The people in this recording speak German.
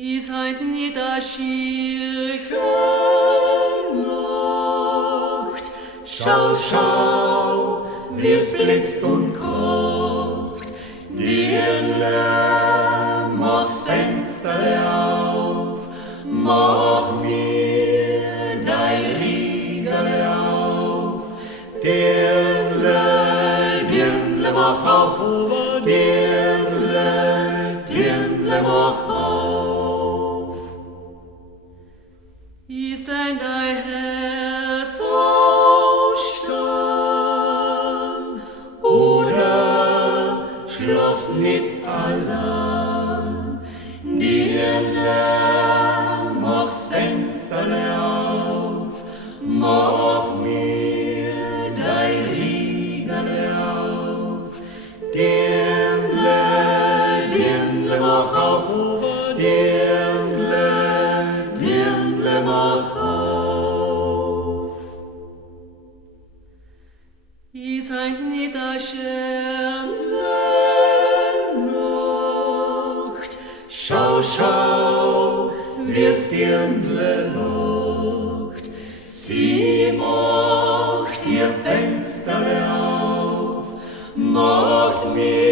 I seid nie der Kirche Nacht. Schau, schau, wie's blitzt und kocht. Dir Lämmers Fenster auf, mach mir dein Riegel auf. Dirndl, mach auf, Dirndl, mach auf. Ist denn dein Herz aus Stein oder schloss nicht allein? Dirndl, mach's Fenster auf, mach mir dein Riegel auf. Dirndl, mach auf, Dirndl, mach auf. I seid nicht der schöne Nacht. Schau, schau, wie's Dirndl lacht. Sie macht ihr Fenster auf, macht mir